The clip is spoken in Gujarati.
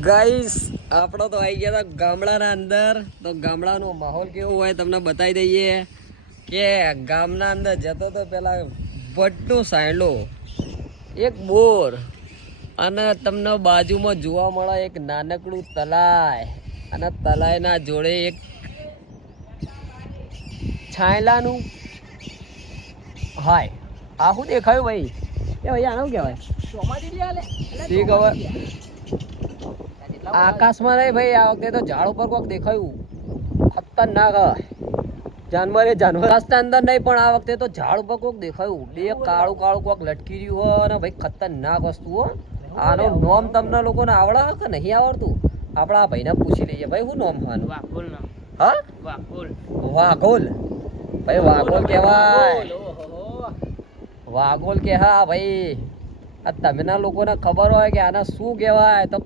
ગાઈસ આપણો તો આવી ગયા હતા ગામડાના અંદર. તો ગામડાનો માહોલ કેવો હોય તમને બતાવી દઈએ કે ગામના અંદર જતો તો પેલા વટનો સાયલો, એક બોર અને તમને બાજુમાં જોવા મળે એક નાનકડું તલાય અને તલાયના જોડે એક છાયલાનું હાય. આ શું દેખાયું ભાઈ? એ ભાઈ આનું કહેવાય શી ખબર. આકાશમાં નહીં ભાઈ, આ વખતે તો ઝાડ ઉપર કોક દેખાયું ખતરનાક જાનવર રસ્તા અંદર નહીં પણ આ વખતે તો ઝાડ ઉપર કોક દેખાયું. બે કાળું કાળું કોક લટકી રહ્યું હોય અને ભાઈ ખતરનાક વસ્તુ હો. આનો નોમ તમને લોકોને આવડે કે નહીં આવડતું? આપણા ભાઈને પૂછી લઈએ. ભાઈ શું નોમ આનું? હા, વાઘોલ. ભાઈ વાઘોલ કહેવાય. વાઘોલ કે હા ભાઈ. આ તમને લોકોને ખબર હોય કે આને શું કહેવાય તો